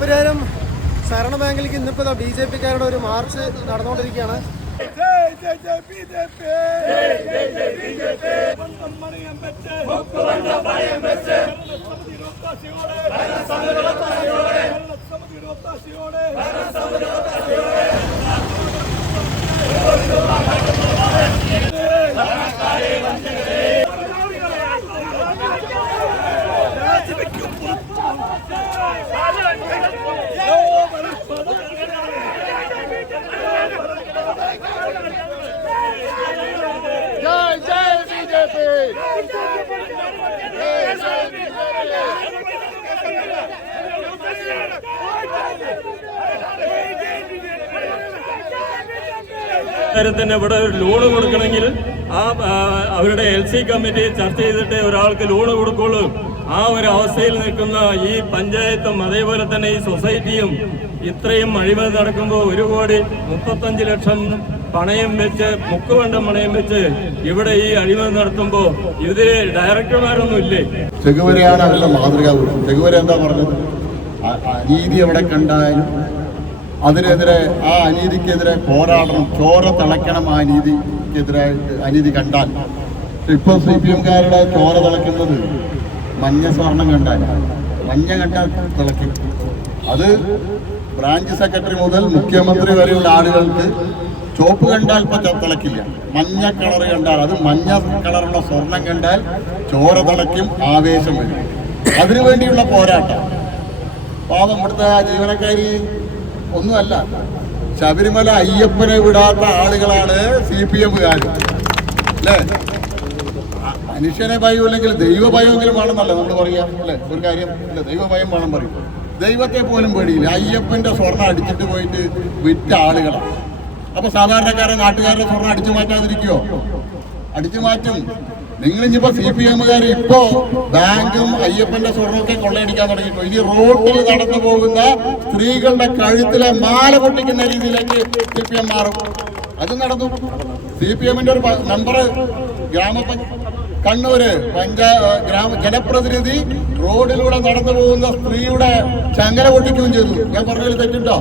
മുല്ലപ്പെരിയാരം ശരണ ബാങ്കിലേക്ക് ഇന്നിപ്പോൾ B J പിക്കാരുടെ ഒരു മാർച്ച് നടന്നുകൊണ്ടിരിക്കുകയാണ്. ജയ് നേരത്തിന് ഇവിടെ ഒരു ലോണ് കൊടുക്കണമെങ്കിൽ ആ, അവരുടെ എൽ സി കമ്മിറ്റി ചർച്ച ചെയ്തിട്ട് ഒരാൾക്ക് ലോണ് കൊടുക്കുള്ളൂ. ആ ഒരു അവസ്ഥയിൽ നിൽക്കുന്ന ഈ പഞ്ചായത്തും അതേപോലെ തന്നെ ഈ സൊസൈറ്റിയും ഇത്രയും അഴിമതി നടക്കുമ്പോൾ ഒരു കോടി മുപ്പത്തഞ്ച് ലക്ഷം പണയം വെച്ച് മുക്കുവണ്ടം പണയം വെച്ച് ഇവിടെ ഈ അഴിമതി നടത്തുമ്പോൾ ഇതിൽ ഡയറക്ടർമാരൊന്നും ഇല്ലേ ചെകുവരയാണ് അവരുടെ മാതൃക പുരുഷൻ എന്താ പറഞ്ഞത്? അനീതി എവിടെ കണ്ടാലും അതിനെതിരെ ആ അനീതിക്കെതിരെ പോരാടണം ചോര തിളയ്ക്കണം ആ അനീതിക്കെതിരായിട്ട് അനീതി കണ്ടാൽ. ഇപ്പൊ സി പി എംകാരുടെ ചോര തിളയ്ക്കുന്നത് മഞ്ഞ സ്വർണം കണ്ടാൽ. മഞ്ഞ കണ്ടാൽ തിളയ്ക്കും അത് ബ്രാഞ്ച് സെക്രട്ടറി മുതൽ മുഖ്യമന്ത്രി വരെയുള്ള ആളുകൾക്ക് ചോപ്പ് കണ്ടാൽ ഇപ്പൊ തിളക്കില്ല മഞ്ഞ കളർ കണ്ടാൽ അത് മഞ്ഞ കളറുള്ള സ്വർണം കണ്ടാൽ ചോര തിളയ്ക്കും ആവേശം വരും. അതിനു വേണ്ടിയുള്ള പോരാട്ടം. പാവം ഇവിടുത്തെ ജീവനക്കാരി ഒന്നുമല്ല. ശബരിമല അയ്യപ്പനെ വിടാത്ത ആളുകളാണ് സി പി എമ്മുകാർ അല്ലേ? മനുഷ്യനെ ഭയമില്ലെങ്കിൽ ദൈവഭയമെങ്കിലും ദൈവ ഭയമെങ്കിലും വേണമെന്നല്ല നമ്മൾ പറയാം? അല്ലേ? ഒരു കാര്യം അല്ലേ ദൈവ ഭയം വേണം പറയും. ദൈവത്തെ പോലും പേടിയില്ല. അയ്യപ്പന്റെ സ്വർണം അടിച്ചിട്ട് പോയിട്ട് വിറ്റ ആളുകളാണ് അപ്പൊ സാധാരണക്കാരെ നാട്ടുകാരുടെ സ്വർണം അടിച്ചു മാറ്റാതിരിക്കോ അടിച്ചു മാറ്റും. നിങ്ങൾ ഇനിയിപ്പോ സി പി എമ്മുകാർ ഇപ്പോ ബാങ്കും അയ്യപ്പന്റെ സ്വർണമൊക്കെ കൊള്ളയടിക്കാൻ തുടങ്ങിയിട്ടു. ഇനി റോഡിൽ നടന്നു പോകുന്ന സ്ത്രീകളുടെ കഴുത്തിലെ മാല പൊട്ടിക്കുന്ന രീതിയിലേക്ക് സി പി എം മാറും. അത് നടന്നു. സി പി എമ്മിന്റെ ഒരു നമ്പർ ഗ്രാമപഞ്ച കണ്ണൂര് പഞ്ചായ ഗ്രാമ ജനപ്രതിനിധി റോഡിലൂടെ നടന്നു പോകുന്ന സ്ത്രീയുടെ ചങ്ങല പൊട്ടിക്കുകയും ചെയ്തു. ഞാൻ പറഞ്ഞതിൽ തെറ്റുണ്ടോ